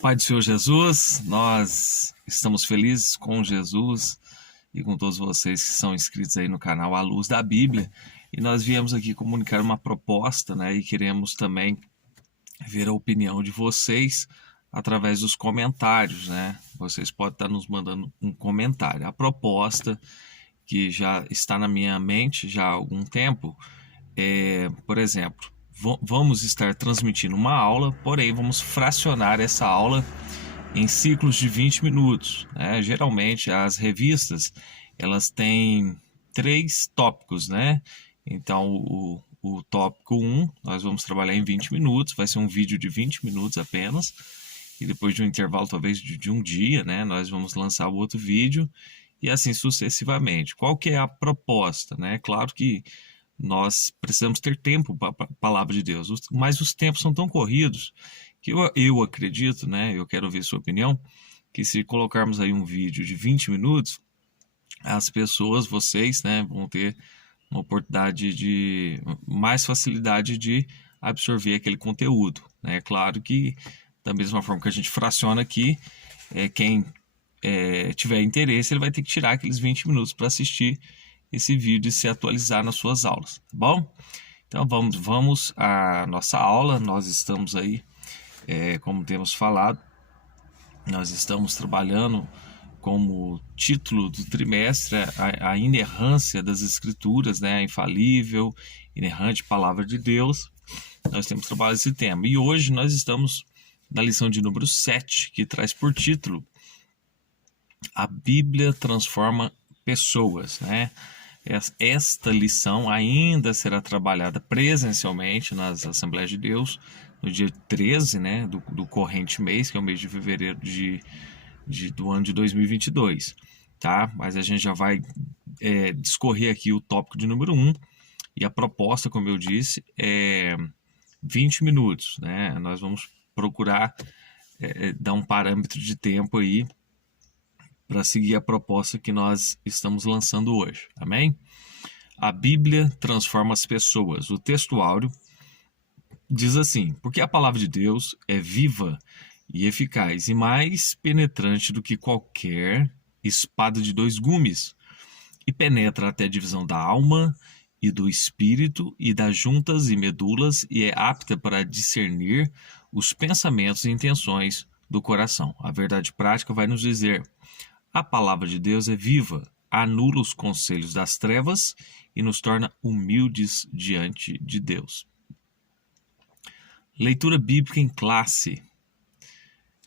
Pai do Senhor Jesus, nós estamos felizes com Jesus e com todos vocês que são inscritos aí no canal A Luz da Bíblia. E nós viemos aqui comunicar uma proposta, né? E queremos também ver a opinião de vocês através dos comentários, né? Vocês podem estar nos mandando um comentário. A proposta que já está na minha mente já há algum tempo é, por exemplo, vamos estar transmitindo uma aula, porém vamos fracionar essa aula em ciclos de 20 minutos. Né? Geralmente as revistas elas têm 3 tópicos, né? Então o tópico 1 nós vamos trabalhar em 20 minutos, vai ser um vídeo de 20 minutos apenas, e depois de um intervalo talvez de um dia, né? Nós vamos lançar o outro vídeo e assim sucessivamente. Qual que é a proposta, né? Claro que nós precisamos ter tempo para a palavra de Deus, mas os tempos são tão corridos que eu acredito, né? Eu quero ver sua opinião, que se colocarmos aí um vídeo de 20 minutos, as pessoas, vocês, né, vão ter uma oportunidade de mais facilidade de absorver aquele conteúdo, né? Claro que da mesma forma que a gente fraciona aqui, quem tiver interesse, ele vai ter que tirar aqueles 20 minutos para assistir esse vídeo e se atualizar nas suas aulas, tá bom? Então vamos à nossa aula. Nós estamos aí, como temos falado, nós estamos trabalhando como título do trimestre a inerrância das escrituras, né? A infalível, inerrante palavra de Deus. Nós temos trabalhado esse tema e hoje nós estamos na lição de número 7, que traz por título A Bíblia Transforma Pessoas, né? Esta lição ainda será trabalhada presencialmente nas Assembleias de Deus no dia 13, né, do corrente mês, que é o mês de fevereiro do ano de 2022, tá? Mas a gente já vai discorrer aqui o tópico de número 1 e a proposta, como eu disse, é 20 minutos, né? Nós vamos procurar dar um parâmetro de tempo aí para seguir a proposta que nós estamos lançando hoje, amém? A Bíblia transforma as pessoas. O texto áureo diz assim: porque a palavra de Deus é viva e eficaz e mais penetrante do que qualquer espada de 2 gumes, e penetra até a divisão da alma e do espírito e das juntas e medulas, e é apta para discernir os pensamentos e intenções do coração. A verdade prática vai nos dizer: a palavra de Deus é viva, anula os conselhos das trevas e nos torna humildes diante de Deus. Leitura bíblica em classe.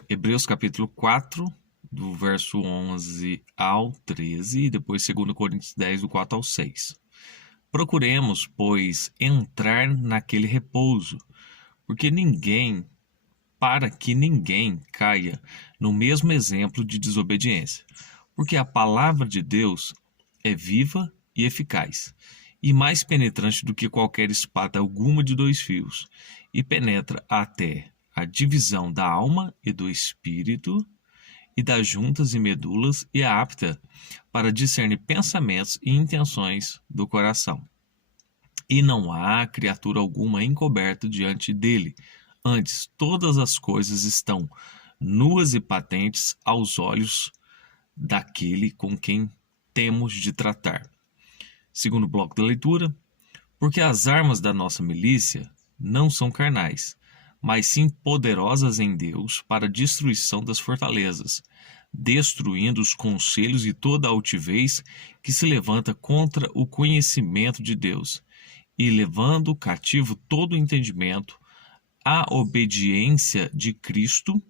Hebreus capítulo 4, do verso 11 ao 13, e depois 2 Coríntios 10, do 4 ao 6. Procuremos, pois, entrar naquele repouso, para que ninguém caia no mesmo exemplo de desobediência. Porque a palavra de Deus é viva e eficaz, e mais penetrante do que qualquer espada alguma de 2 fios, e penetra até a divisão da alma e do espírito, e das juntas e medulas, e é apta para discernir pensamentos e intenções do coração. E não há criatura alguma encoberta diante dele. Antes, todas as coisas estão nuas e patentes aos olhos daquele com quem temos de tratar. Segundo bloco da leitura: porque as armas da nossa milícia não são carnais, mas sim poderosas em Deus para a destruição das fortalezas, destruindo os conselhos e toda a altivez que se levanta contra o conhecimento de Deus, e levando cativo todo o entendimento à obediência de Cristo,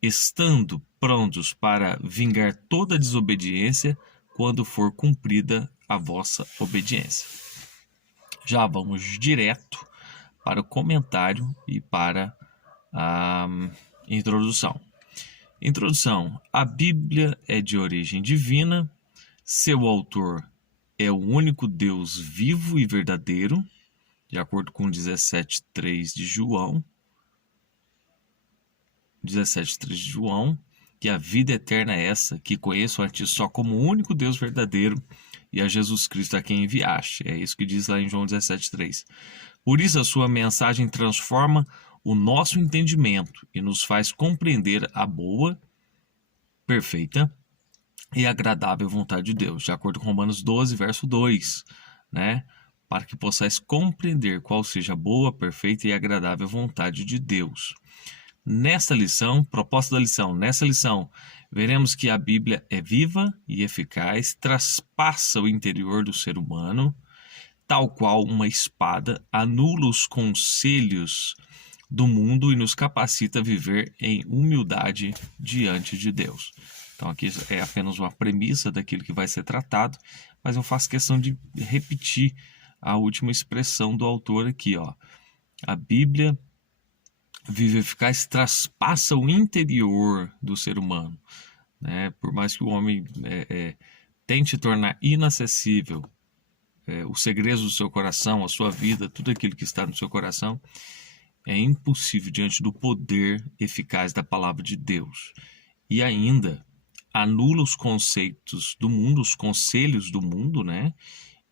estando prontos para vingar toda a desobediência quando for cumprida a vossa obediência. Já vamos direto para o comentário e para a introdução. Introdução: a Bíblia é de origem divina, seu autor é o único Deus vivo e verdadeiro, de acordo com 17:3 de João. 17:3 de João, que a vida eterna é essa, que conheço a ti só como o único Deus verdadeiro e a Jesus Cristo a quem enviaste. É isso que diz lá em João 17:3. Por isso a sua mensagem transforma o nosso entendimento e nos faz compreender a boa, perfeita e agradável vontade de Deus, de acordo com Romanos 12, verso 2, né? Para que possais compreender qual seja a boa, perfeita e agradável vontade de Deus. Nessa lição, proposta da lição, nessa lição, veremos que a Bíblia é viva e eficaz, traspassa o interior do ser humano, tal qual uma espada, anula os conselhos do mundo e nos capacita a viver em humildade diante de Deus. Então aqui é apenas uma premissa daquilo que vai ser tratado, mas eu faço questão de repetir a última expressão do autor aqui, ó. A Bíblia viva e eficaz traspassa o interior do ser humano, né? Por mais que o homem tente tornar inacessível os segredos do seu coração, a sua vida, tudo aquilo que está no seu coração, é impossível diante do poder eficaz da palavra de Deus. E ainda anula os conceitos do mundo, os conselhos do mundo, né?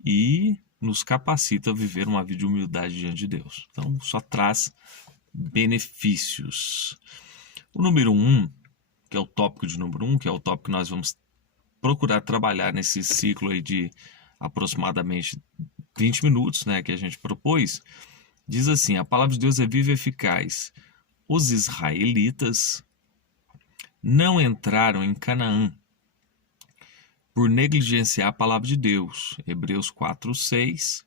E nos capacita a viver uma vida de humildade diante de Deus. Então, só traz benefícios. O número 1, que é o tópico de número 1, que é o tópico que nós vamos procurar trabalhar nesse ciclo aí de aproximadamente 20 minutos, né, que a gente propôs, diz assim: a palavra de Deus é viva e eficaz. Os israelitas não entraram em Canaã por negligenciar a palavra de Deus. Hebreus 4:6.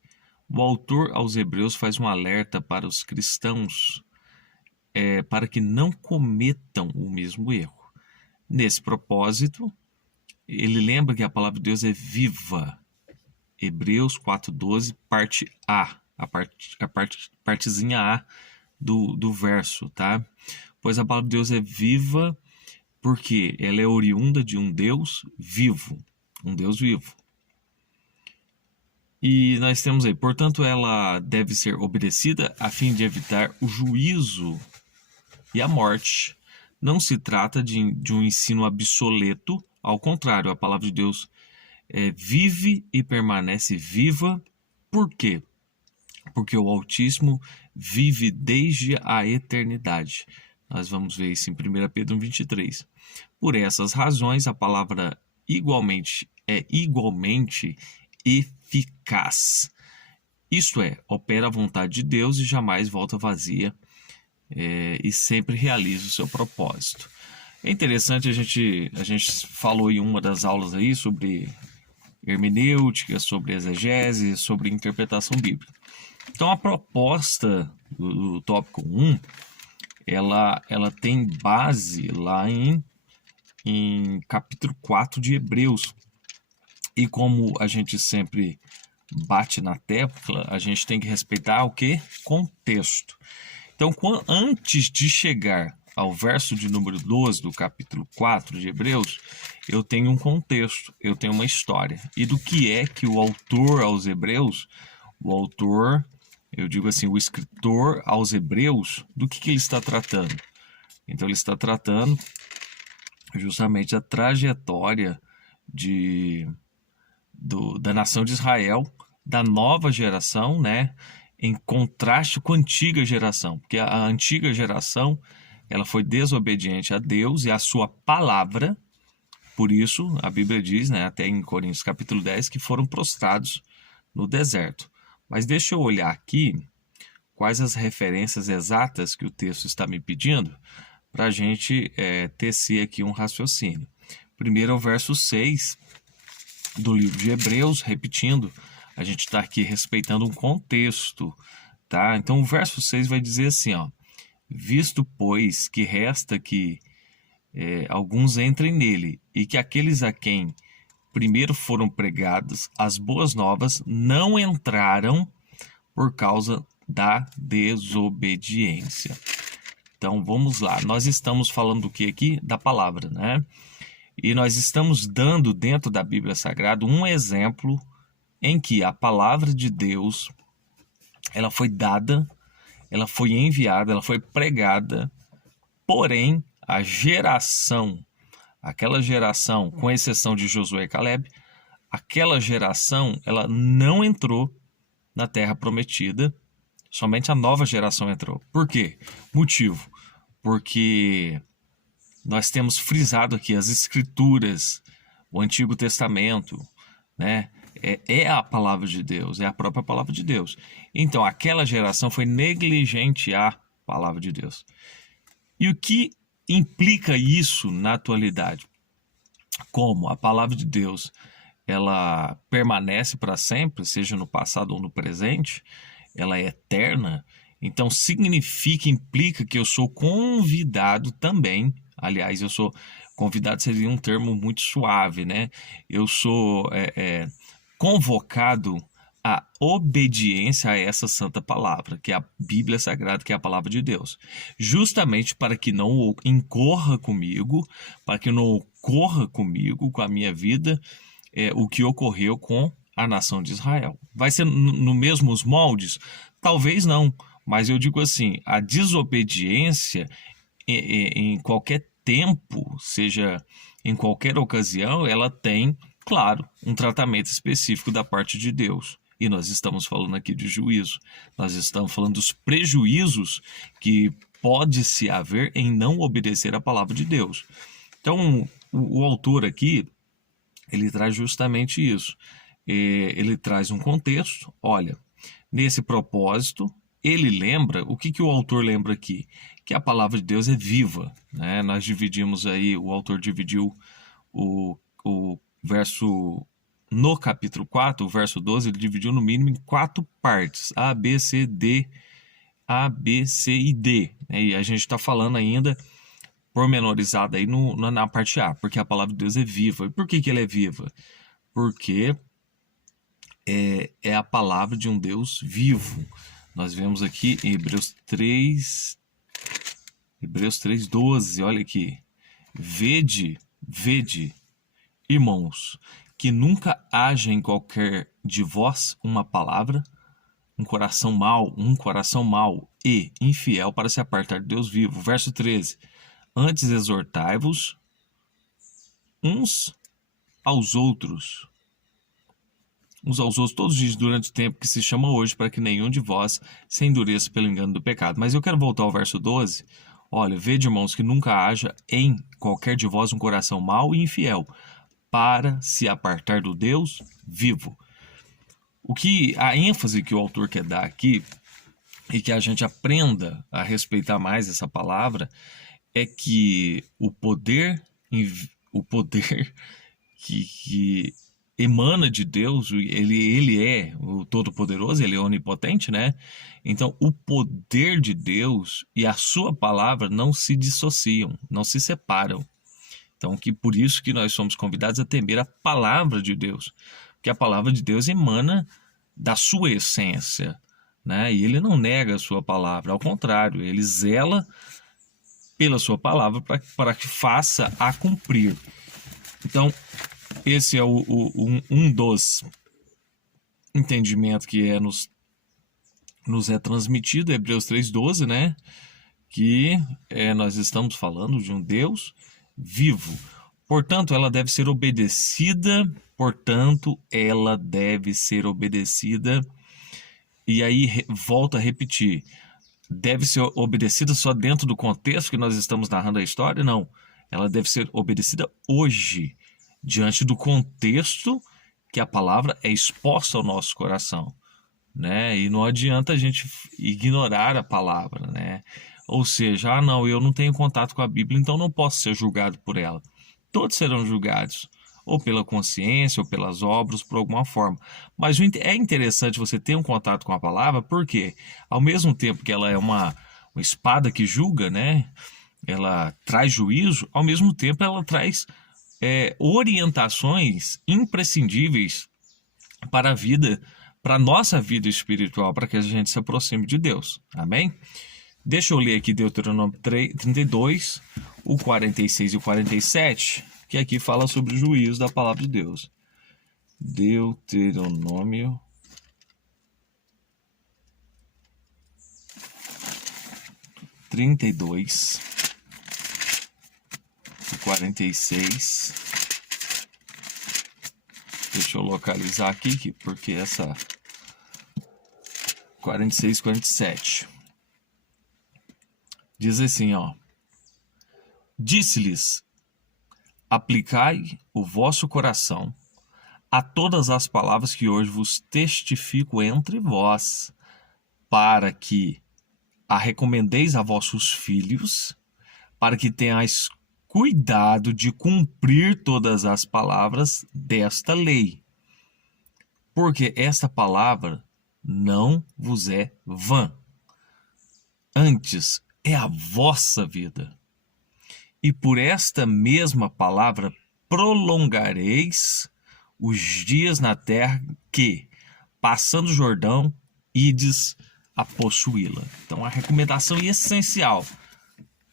O autor aos Hebreus faz um alerta para os cristãos para que não cometam o mesmo erro. Nesse propósito, ele lembra que a palavra de Deus é viva. Hebreus 4:12, parte A, a partezinha A do verso, tá? Pois a palavra de Deus é viva porque ela é oriunda de um Deus vivo, E nós temos aí, portanto, ela deve ser obedecida a fim de evitar o juízo e a morte. Não se trata de um ensino obsoleto, ao contrário, a palavra de Deus vive e permanece viva. Por quê? Porque o Altíssimo vive desde a eternidade. Nós vamos ver isso em 1 Pedro 23. Por essas razões, a palavra é igualmente eficaz. Isto é, opera a vontade de Deus e jamais volta vazia e sempre realiza o seu propósito. É interessante, a gente falou em uma das aulas aí sobre hermenêutica, sobre exegese, sobre interpretação bíblica. Então a proposta do tópico 1, ela tem base lá em capítulo 4 de Hebreus. E como a gente sempre bate na tecla, a gente tem que respeitar o quê? Contexto. Então, antes de chegar ao verso de número 12 do capítulo 4 de Hebreus, eu tenho um contexto, eu tenho uma história. E do que é que o autor aos Hebreus, o escritor aos Hebreus, do que ele está tratando? Então, ele está tratando justamente a trajetória da nação de Israel, da nova geração, né, em contraste com a antiga geração, porque a antiga geração ela foi desobediente a Deus e a sua palavra. Por isso, a Bíblia diz, né, até em Coríntios capítulo 10, que foram prostrados no deserto. Mas deixa eu olhar aqui quais as referências exatas que o texto está me pedindo para a gente tecer aqui um raciocínio. Primeiro é o verso 6 do livro de Hebreus, repetindo, a gente está aqui respeitando um contexto, tá? Então o verso 6 vai dizer assim, ó: visto, pois, que resta que alguns entrem nele, e que aqueles a quem primeiro foram pregadas as boas novas não entraram por causa da desobediência. Então vamos lá, nós estamos falando do que aqui? Da palavra, né? E nós estamos dando dentro da Bíblia Sagrada um exemplo em que a palavra de Deus, ela foi dada, ela foi enviada, ela foi pregada, porém aquela geração, com exceção de Josué e Caleb, aquela geração, ela não entrou na terra prometida, Somente a nova geração entrou. Por quê? Motivo. Porque nós temos frisado aqui as Escrituras, o Antigo Testamento, né? É a palavra de Deus, é a própria palavra de Deus. Então, aquela geração foi negligente à palavra de Deus. E o que implica isso na atualidade? Como a palavra de Deus ela permanece para sempre, seja no passado ou no presente, ela é eterna, então significa, implica que eu sou convidado também. Aliás, eu sou convidado seria um termo muito suave, né? Eu sou convocado à obediência a essa santa palavra, que é a Bíblia Sagrada, que é a palavra de Deus. Justamente para que não incorra comigo, para que não ocorra comigo, com a minha vida, o que ocorreu com a nação de Israel. Vai ser no mesmos moldes? Talvez não, mas eu digo assim, a desobediência em qualquer tempo, seja em qualquer ocasião, ela tem, claro, um tratamento específico da parte de Deus. E nós estamos falando aqui de juízo. Nós estamos falando dos prejuízos que pode-se haver em não obedecer a palavra de Deus. Então, o autor aqui, ele traz justamente isso. Ele traz um contexto. Olha, nesse propósito, ele lembra, o que o autor lembra aqui? Que a palavra de Deus é viva, né? Nós dividimos aí, o autor dividiu o verso, no capítulo 4, o verso 12, ele dividiu no mínimo em 4 partes, A, B, C, D, A, B, C e D. E a gente está falando ainda pormenorizado aí na parte A, porque a palavra de Deus é viva. E por que ela é viva? Porque é a palavra de um Deus vivo. Nós vemos aqui em Hebreus 3:12, olha aqui. Vede, irmãos, que nunca haja em qualquer de vós uma palavra, um coração mau e infiel para se apartar de Deus vivo. Verso 13. Antes exortai-vos uns aos outros todos os dias durante o tempo que se chama hoje, para que nenhum de vós se endureça pelo engano do pecado. Mas eu quero voltar ao verso 12. Olha, vede, irmãos, que nunca haja em qualquer de vós um coração mau e infiel, para se apartar do Deus vivo. A ênfase que o autor quer dar aqui, e que a gente aprenda a respeitar mais essa palavra, é que o poder que emana de Deus, ele é o Todo-Poderoso, ele é onipotente, né? Então, o poder de Deus e a sua palavra não se dissociam, não se separam. Então, por isso que nós somos convidados a temer a palavra de Deus, porque a palavra de Deus emana da sua essência, né? E ele não nega a sua palavra, ao contrário, ele zela pela sua palavra para que faça a cumprir. Então, esse é um dos entendimentos que nos é transmitido, Hebreus 3:12, né? Que nós estamos falando de um Deus vivo. Portanto, ela deve ser obedecida. E aí, volto a repetir, deve ser obedecida só dentro do contexto que nós estamos narrando a história? Não. Ela deve ser obedecida hoje, diante do contexto que a palavra é exposta ao nosso coração, né? E não adianta a gente ignorar a palavra, né? Ou seja, não, eu não tenho contato com a Bíblia, então não posso ser julgado por ela. Todos serão julgados, ou pela consciência, ou pelas obras, por alguma forma. Mas é interessante você ter um contato com a palavra, porque ao mesmo tempo que ela é uma espada que julga, né? Ela traz juízo, ao mesmo tempo ela traz orientações imprescindíveis para a vida, para a nossa vida espiritual, para que a gente se aproxime de Deus. Amém? Deixa eu ler aqui Deuteronômio 32, o 46 e o 47, que aqui fala sobre o juízo da palavra de Deus. Deuteronômio 32, 46. Deixa eu localizar aqui, porque essa 46, 47. Diz assim, ó. Disse-lhes: aplicai o vosso coração a todas as palavras que hoje vos testifico entre vós, para que a recomendeis a vossos filhos, para que tenhais cuidado de cumprir todas as palavras desta lei. Porque esta palavra não vos é vã, antes é a vossa vida. E por esta mesma palavra prolongareis os dias na terra que, passando o Jordão, ides a possuí-la. Então, a recomendação essencial: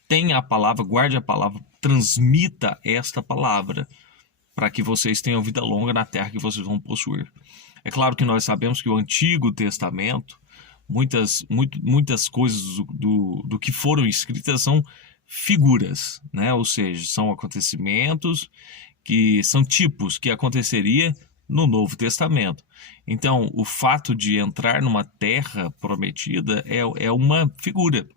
tenha a palavra, guarde a palavra, transmita esta palavra, para que vocês tenham vida longa na terra que vocês vão possuir. É claro que nós sabemos que o Antigo Testamento, muitas coisas do que foram escritas são figuras, né? Ou seja, são acontecimentos que são tipos que aconteceria no Novo Testamento. Então, o fato de entrar numa terra prometida é uma figura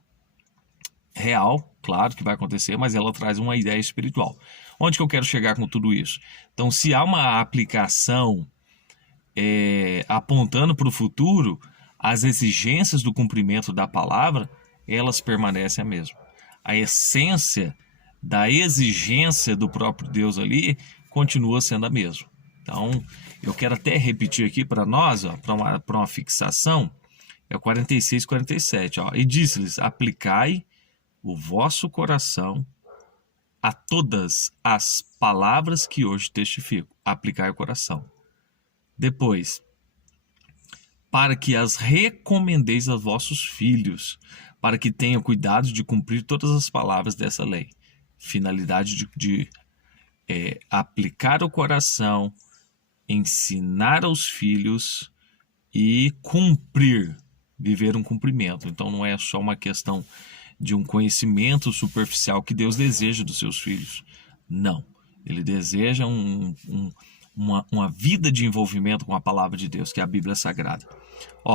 real, claro que vai acontecer, mas ela traz uma ideia espiritual. Onde que eu quero chegar com tudo isso? Então, se há uma aplicação apontando para o futuro, as exigências do cumprimento da palavra, elas permanecem a mesma. A essência da exigência do próprio Deus ali continua sendo a mesma. Então, eu quero até repetir aqui para nós, para uma fixação, é o 46, 47. Ó, e disse-lhes: aplicai o vosso coração a todas as palavras que hoje testifico. Aplicai o coração. Depois, para que as recomendeis aos vossos filhos, para que tenham cuidado de cumprir todas as palavras dessa lei. Finalidade de aplicar o coração, ensinar aos filhos e cumprir, viver um cumprimento. Então não é só uma questão de um conhecimento superficial que Deus deseja dos seus filhos. Não. Ele deseja uma vida de envolvimento com a palavra de Deus, que é a Bíblia Sagrada.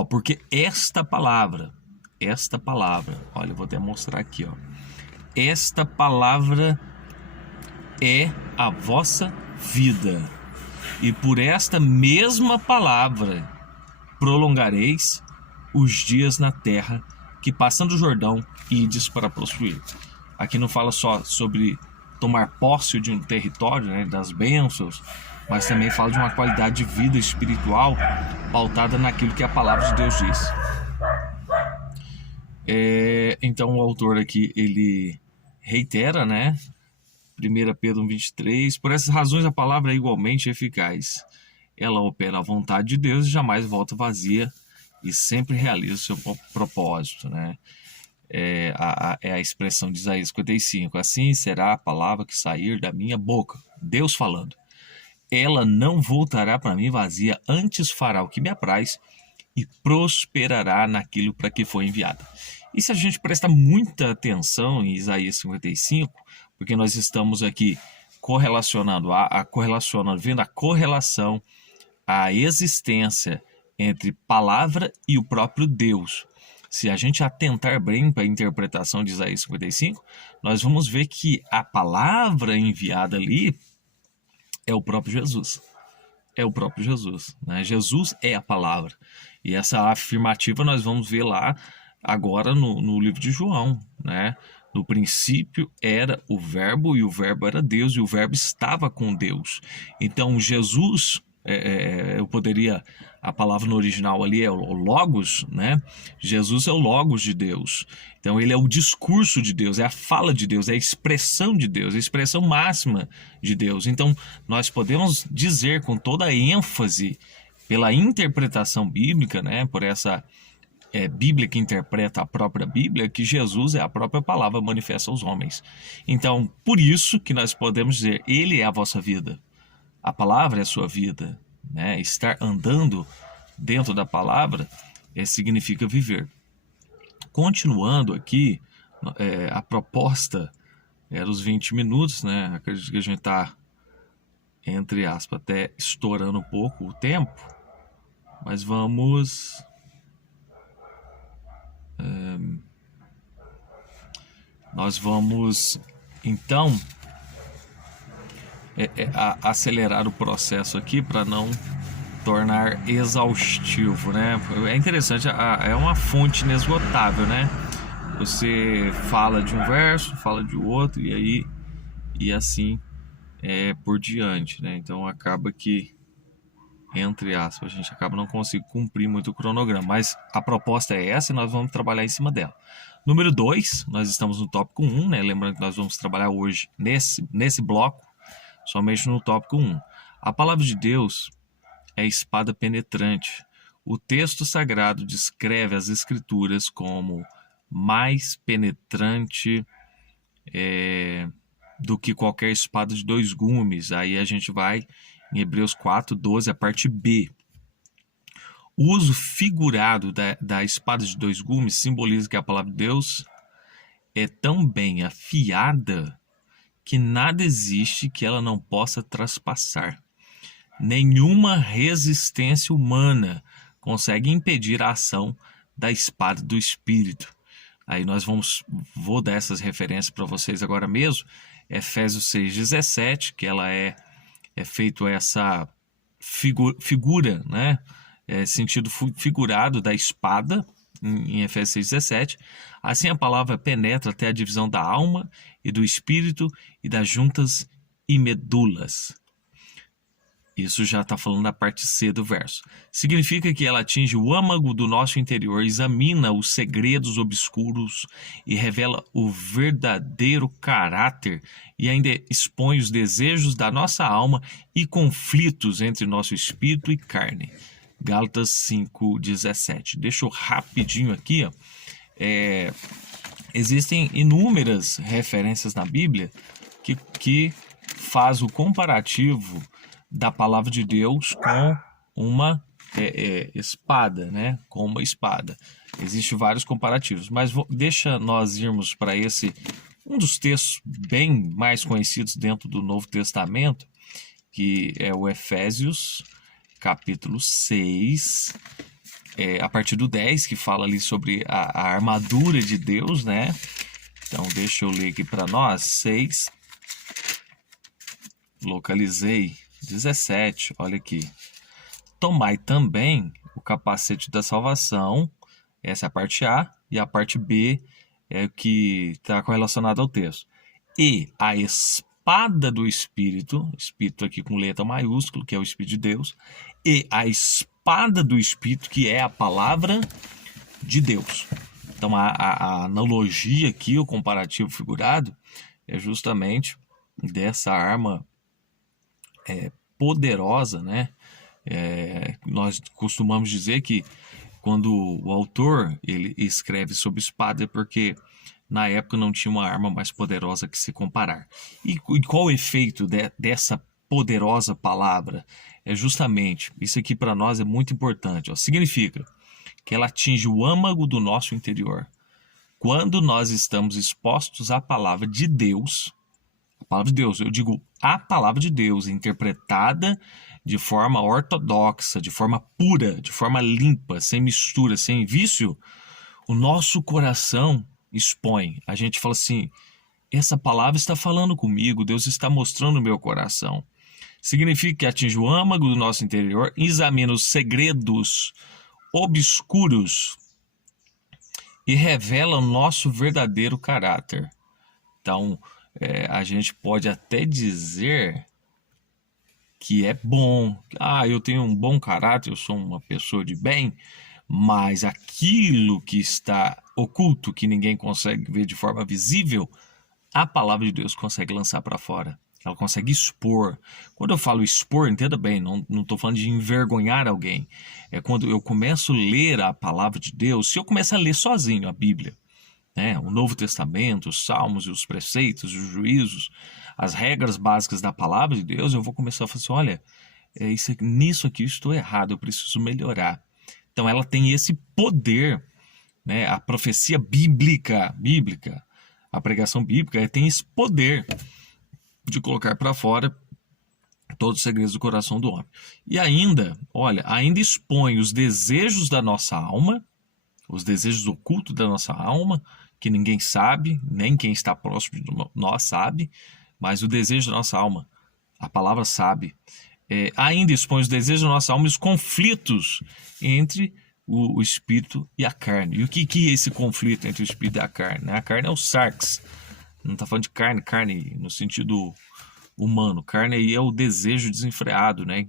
Porque esta palavra, olha, eu vou até mostrar aqui, ó. Esta palavra é a vossa vida. E por esta mesma palavra prolongareis os dias na terra que, passando o Jordão, ides para possuir. Aqui não fala só sobre tomar posse de um território, né, das bênçãos, mas também fala de uma qualidade de vida espiritual pautada naquilo que a palavra de Deus diz. Então o autor aqui, ele reitera, né? 1 Pedro 1,23, por essas razões a palavra é igualmente eficaz. Ela opera a vontade de Deus e jamais volta vazia e sempre realiza o seu propósito, né? É a expressão de Isaías 55. Assim será a palavra que sair da minha boca, Deus falando. Ela não voltará para mim vazia, antes fará o que me apraz e prosperará naquilo para que foi enviada. E se a gente presta muita atenção em Isaías 55, porque nós estamos aqui correlacionando, vendo a correlação, a existência entre palavra e o próprio Deus. Se a gente atentar bem para a interpretação de Isaías 55, nós vamos ver que a palavra enviada ali é o próprio Jesus. É o próprio Jesus, né? Jesus é a palavra. E essa afirmativa nós vamos ver lá agora no livro de João, né? No princípio era o verbo, e o verbo era Deus, e o verbo estava com Deus. Então Jesus, eu poderia, a palavra no original ali é o logos, né? Jesus é o logos de Deus. Então ele é o discurso de Deus, é a fala de Deus, é a expressão de Deus, a expressão máxima de Deus. Então nós podemos dizer com toda a ênfase, pela interpretação bíblica, né? Por essa Bíblia que interpreta a própria Bíblia, que Jesus é a própria palavra manifesta aos homens. Então, por isso que nós podemos dizer, ele é a vossa vida. A palavra é a sua vida, né? Estar andando dentro da palavra significa viver. Continuando aqui, a proposta era os 20 minutos, né? Acredito que a gente está, entre aspas, até estourando um pouco o tempo, mas vamos Nós vamos, então, acelerar o processo aqui para não tornar exaustivo, né? É interessante, é uma fonte inesgotável, né? Você fala de um verso, fala de outro, e assim por diante, né? Então acaba que, entre aspas, a gente acaba não conseguindo cumprir muito o cronograma, mas a proposta é essa e nós vamos trabalhar em cima dela. Número 2, nós estamos no tópico 1, né? Lembrando que nós vamos trabalhar hoje nesse bloco, somente no tópico 1. A palavra de Deus é espada penetrante. O texto sagrado descreve as escrituras como mais penetrante do que qualquer espada de 2 gumes. Aí a gente vai em Hebreus 4:12, a parte B. O uso figurado da espada de 2 gumes simboliza que a palavra de Deus é tão bem afiada que nada existe que ela não possa traspassar. Nenhuma resistência humana consegue impedir a ação da espada do Espírito. Aí vou dar essas referências para vocês agora mesmo. Efésios 6:17, que ela é feito essa figura, né? Sentido figurado da espada, em Efésios 6:17. Assim a palavra penetra até a divisão da alma e do espírito e das juntas e medulas. Isso já está falando da parte C do verso. Significa que ela atinge o âmago do nosso interior, examina os segredos obscuros e revela o verdadeiro caráter e ainda expõe os desejos da nossa alma e conflitos entre nosso espírito e carne. Gálatas 5:17. Deixa eu rapidinho aqui. Existem inúmeras referências na Bíblia que faz o comparativo da palavra de Deus com uma espada, né? Com uma espada. Existem vários comparativos, mas deixa nós irmos para um dos textos bem mais conhecidos dentro do Novo Testamento, que é o Efésios, capítulo 6, a partir do 10, que fala ali sobre a armadura de Deus, né? Então, deixa eu ler aqui para nós. 6, localizei, 17, olha aqui. Tomai também o capacete da salvação, essa é a parte A, e a parte B é o que está correlacionado ao texto. E a espada do Espírito aqui com letra maiúscula, que é o Espírito de Deus, e a espada do Espírito, que é a palavra de Deus. Então a analogia aqui, o comparativo figurado, é justamente dessa arma poderosa, né? Nós costumamos dizer que quando o autor ele escreve sobre espada é porque na época não tinha uma arma mais poderosa que se comparar. E qual o efeito dessa poderosa palavra? É justamente, isso aqui para nós é muito importante, significa que ela atinge o âmago do nosso interior. Quando nós estamos expostos à palavra de Deus, eu digo a palavra de Deus, interpretada de forma ortodoxa, de forma pura, de forma limpa, sem mistura, sem vício, o nosso coração expõe. A gente fala assim, essa palavra está falando comigo, Deus está mostrando o meu coração. Significa que atinge o âmago do nosso interior, examina os segredos obscuros e revela o nosso verdadeiro caráter. Então, a gente pode até dizer que é bom, eu tenho um bom caráter, eu sou uma pessoa de bem, mas aquilo que está oculto, que ninguém consegue ver de forma visível, a palavra de Deus consegue lançar para fora. Ela consegue expor. Quando eu falo expor, entenda bem, não estou falando de envergonhar alguém. É quando eu começo a ler a palavra de Deus, se eu começar a ler sozinho a Bíblia, né, o Novo Testamento, os Salmos e os preceitos, os juízos, as regras básicas da palavra de Deus, eu vou começar a falar assim, olha, nisso aqui eu estou errado, eu preciso melhorar. Então ela tem esse poder, né, a profecia bíblica, a pregação bíblica tem esse poder de colocar para fora todos os segredos do coração do homem. E ainda expõe os desejos da nossa alma, os desejos ocultos da nossa alma, que ninguém sabe, nem quem está próximo de nós sabe, mas o desejo da nossa alma, a palavra sabe. Ainda expõe os desejos da nossa alma e os conflitos entre o espírito e a carne. E o que é esse conflito entre o espírito e a carne? A carne é o sarx. Não está falando de carne no sentido humano. Carne aí é o desejo desenfreado, né?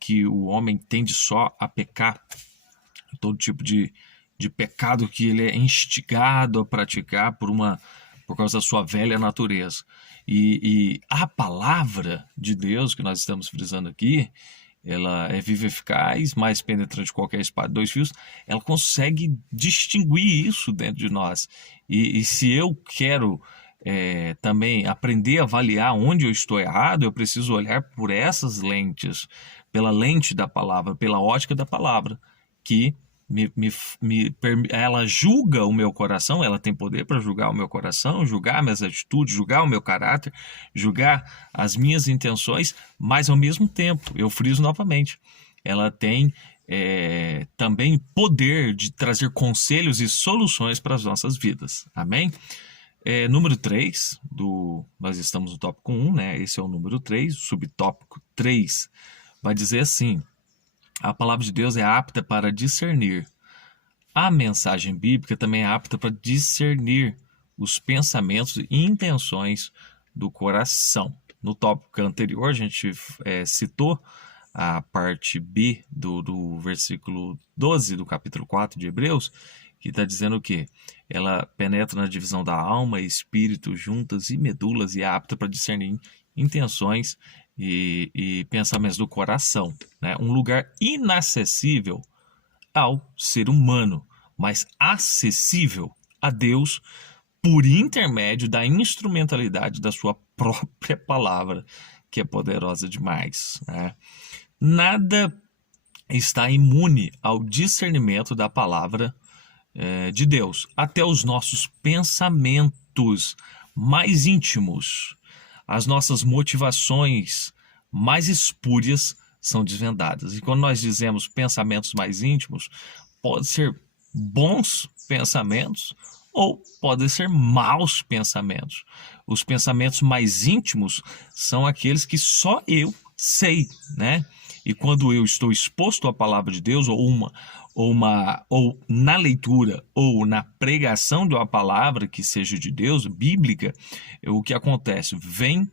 Que o homem tende só a pecar. Todo tipo de pecado que ele é instigado a praticar por causa da sua velha natureza. E a palavra de Deus, que nós estamos frisando aqui, ela é viva e eficaz, mais penetrante que qualquer espada de dois fios, ela consegue distinguir isso dentro de nós. E se eu quero também aprender a avaliar onde eu estou errado, eu preciso olhar por essas lentes, pela lente da palavra, pela ótica da palavra, que ela julga o meu coração, ela tem poder para julgar o meu coração, julgar minhas atitudes, julgar o meu caráter, julgar as minhas intenções, mas ao mesmo tempo, eu friso novamente, ela tem também poder de trazer conselhos e soluções para as nossas vidas. Amém? Número 3, nós estamos no tópico 1, né? Esse é o número 3, o subtópico 3, vai dizer assim: a palavra de Deus é apta para discernir. A mensagem bíblica também é apta para discernir os pensamentos e intenções do coração. No tópico anterior, a gente citou a parte B do versículo 12 do capítulo 4 de Hebreus, que está dizendo o quê? Ela penetra na divisão da alma e espírito, juntas e medulas, e é apta para discernir intenções e pensamentos do coração, né? Um lugar inacessível ao ser humano, mas acessível a Deus por intermédio da instrumentalidade da sua própria palavra, que é poderosa demais, né? Nada está imune ao discernimento da palavra de Deus, até os nossos pensamentos mais íntimos. As nossas motivações mais espúrias são desvendadas. E quando nós dizemos pensamentos mais íntimos, pode ser bons pensamentos ou podem ser maus pensamentos. Os pensamentos mais íntimos são aqueles que só eu sei, né? E quando eu estou exposto à palavra de Deus, ou na leitura, ou na pregação de uma palavra que seja de Deus, bíblica, o que acontece? Vem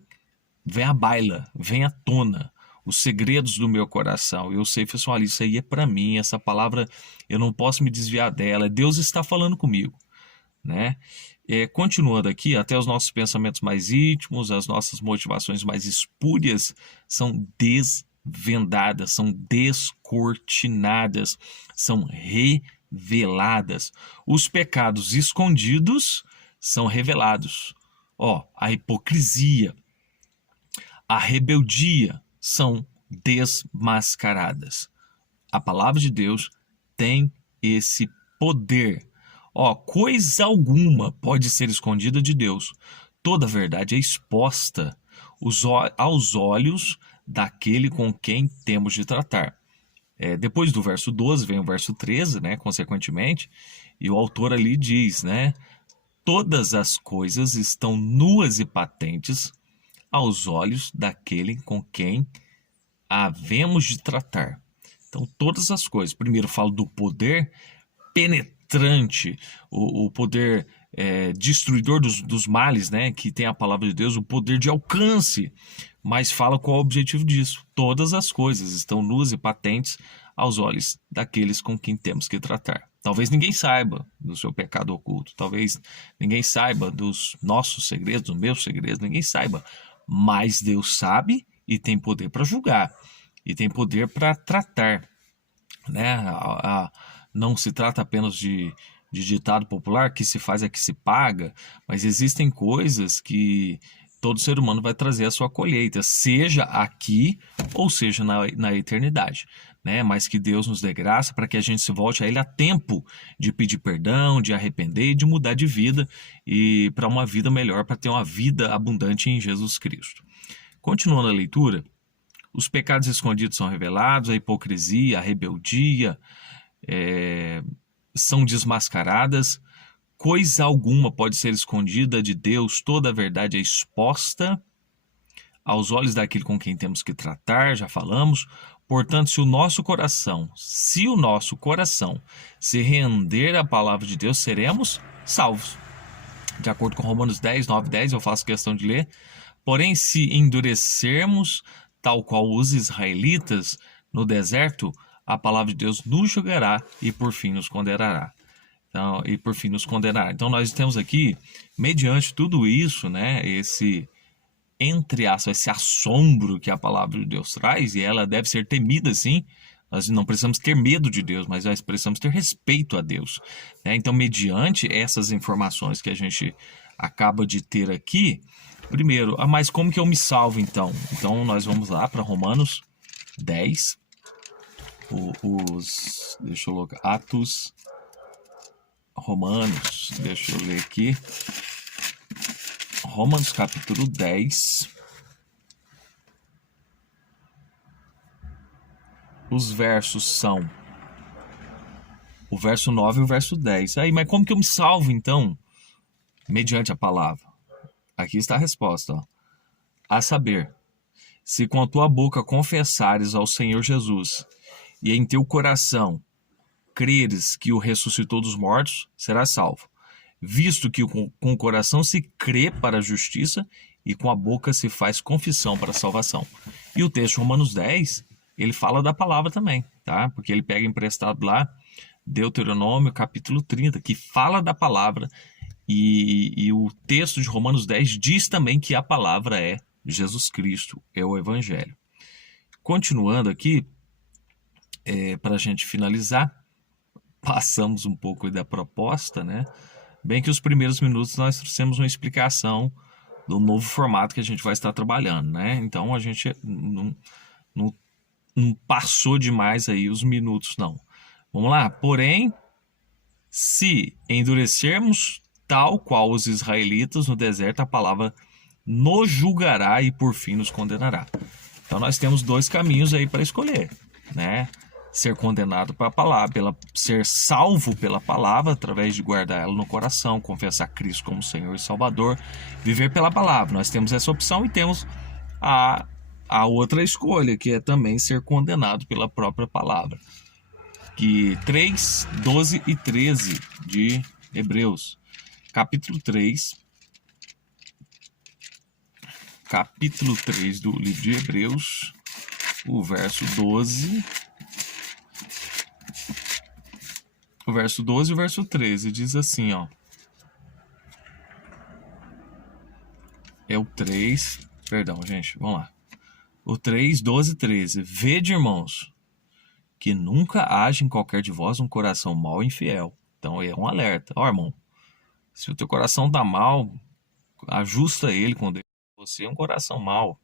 à baila, vem à tona os segredos do meu coração. Eu sei, pessoal, isso aí é para mim, essa palavra eu não posso me desviar dela, Deus está falando comigo, né? Continuando aqui, até os nossos pensamentos mais íntimos, as nossas motivações mais espúrias são desvendadas, são descortinadas, são reveladas. Os pecados escondidos são revelados. A hipocrisia, a rebeldia são desmascaradas. A palavra de Deus tem esse poder. Coisa alguma pode ser escondida de Deus. Toda a verdade é exposta aos olhos daquele com quem temos de tratar. Depois do verso 12 vem o verso 13, né, consequentemente, e o autor ali diz, né, todas as coisas estão nuas e patentes aos olhos daquele com quem havemos de tratar. Então, todas as coisas. Primeiro falo do poder penetrante, o poder destruidor dos males, né, que tem a palavra de Deus, o poder de alcance. Mas fala qual é o objetivo disso. Todas as coisas estão nuas e patentes aos olhos daqueles com quem temos que tratar. Talvez ninguém saiba do seu pecado oculto, talvez ninguém saiba dos nossos segredos, dos meus segredos, ninguém saiba. Mas Deus sabe e tem poder para julgar, e tem poder para tratar, né? Não se trata apenas de ditado popular, que se faz é que se paga, mas existem coisas que todo ser humano vai trazer a sua colheita, seja aqui ou seja na eternidade, né? Mas que Deus nos dê graça para que a gente se volte a Ele a tempo de pedir perdão, de arrepender e de mudar de vida e para uma vida melhor, para ter uma vida abundante em Jesus Cristo. Continuando a leitura, os pecados escondidos são revelados, a hipocrisia, a rebeldia, são desmascaradas, coisa alguma pode ser escondida de Deus, toda a verdade é exposta aos olhos daquele com quem temos que tratar, já falamos. Portanto, se o nosso coração se render à palavra de Deus, seremos salvos. De acordo com Romanos 10, 9, 10, eu faço questão de ler. Porém, se endurecermos, tal qual os israelitas no deserto, a palavra de Deus nos julgará e por fim nos condenará. Então, nós temos aqui, mediante tudo isso, né, esse assombro que a palavra de Deus traz, e ela deve ser temida, sim. Nós não precisamos ter medo de Deus, mas nós precisamos ter respeito a Deus, né? Então, mediante essas informações que a gente acaba de ter aqui, primeiro, mas como que eu me salvo então? Então, nós vamos lá para Romanos 10, deixa eu colocar, Romanos, deixa eu ler aqui, Romanos capítulo 10, os versos são o verso 9 e o verso 10. Aí, mas como que eu me salvo então? Mediante a palavra. Aqui está a resposta, ó. A saber, se com a tua boca confessares ao Senhor Jesus e em teu coração creres que o ressuscitou dos mortos, serás salvo. Visto que com o coração se crê para a justiça e com a boca se faz confissão para a salvação. E o texto de Romanos 10, ele fala da palavra também, tá? Porque ele pega emprestado lá Deuteronômio capítulo 30, que fala da palavra, e o texto de Romanos 10 diz também que a palavra é Jesus Cristo, é o Evangelho. Continuando aqui, para a gente finalizar, passamos um pouco da proposta, né? Bem que os primeiros minutos nós trouxemos uma explicação do novo formato que a gente vai estar trabalhando, né? Então a gente não passou demais aí os minutos, não. Vamos lá? Porém, se endurecermos tal qual os israelitas no deserto, a palavra nos julgará e por fim nos condenará. Então nós temos dois caminhos aí para escolher, né? Ser condenado pela palavra, ser salvo pela palavra, através de guardar ela no coração, confessar Cristo como Senhor e Salvador, viver pela palavra. Nós temos essa opção e temos a outra escolha, que é também ser condenado pela própria palavra. Que 3, 12 e 13 de Hebreus. Capítulo 3 do livro de Hebreus, o verso 12... O verso 12 e o verso 13 diz assim, ó. É o 3, perdão, gente, vamos lá. O 3, 12 e 13. Vede, irmãos, que nunca haja em qualquer de vós um coração mau e infiel. Então é um alerta. Ó, irmão, se o teu coração tá mal, ajusta ele com Deus. Você é um coração mau.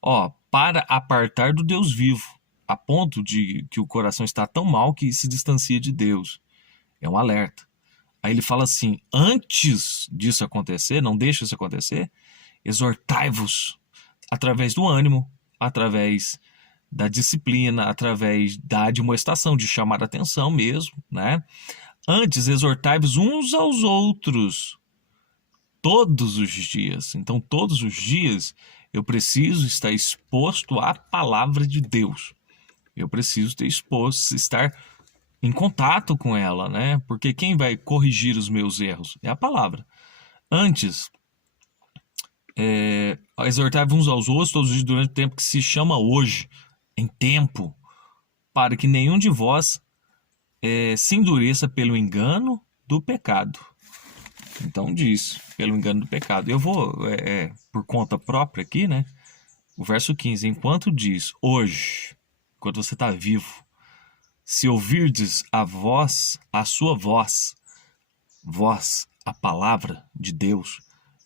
Ó, para apartar do Deus vivo, a ponto de que o coração está tão mal que se distancia de Deus. É um alerta. Aí ele fala assim, antes disso acontecer, não deixe isso acontecer, exortai-vos através do ânimo, através da disciplina, através da admoestação, de chamar a atenção mesmo, né? Antes, exortai-vos uns aos outros todos os dias. Então, todos os dias, eu preciso estar exposto à palavra de Deus. Eu preciso estar em contato com ela, né? Porque quem vai corrigir os meus erros é a palavra. Antes, exortai-vos uns aos outros todos os dias durante o tempo que se chama hoje, em tempo, para que nenhum de vós se endureça pelo engano do pecado. Então diz, pelo engano do pecado. Eu vou, por conta própria aqui, né? O verso 15, enquanto diz, hoje, enquanto você está vivo, se ouvirdes a sua voz, a palavra de Deus,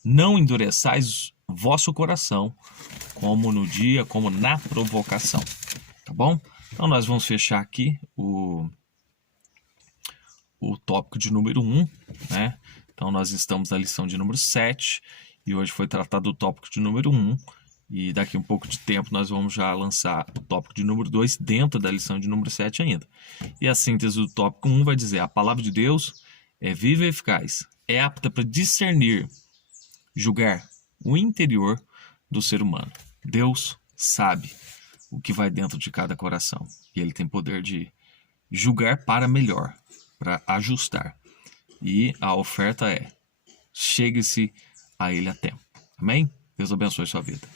não endureçais vosso coração, como no dia, como na provocação. Tá bom? Então nós vamos fechar aqui o tópico de número 1, né? Então nós estamos na lição de número 7 e hoje foi tratado o tópico de número 1, E daqui um pouco de tempo nós vamos já lançar o tópico de número 2 dentro da lição de número 7 ainda. E a síntese do tópico 1 vai dizer: a palavra de Deus é viva e eficaz, é apta para discernir, julgar o interior do ser humano. Deus sabe o que vai dentro de cada coração. E Ele tem poder de julgar para melhor, para ajustar. E a oferta é: chegue-se a Ele a tempo. Amém? Deus abençoe sua vida.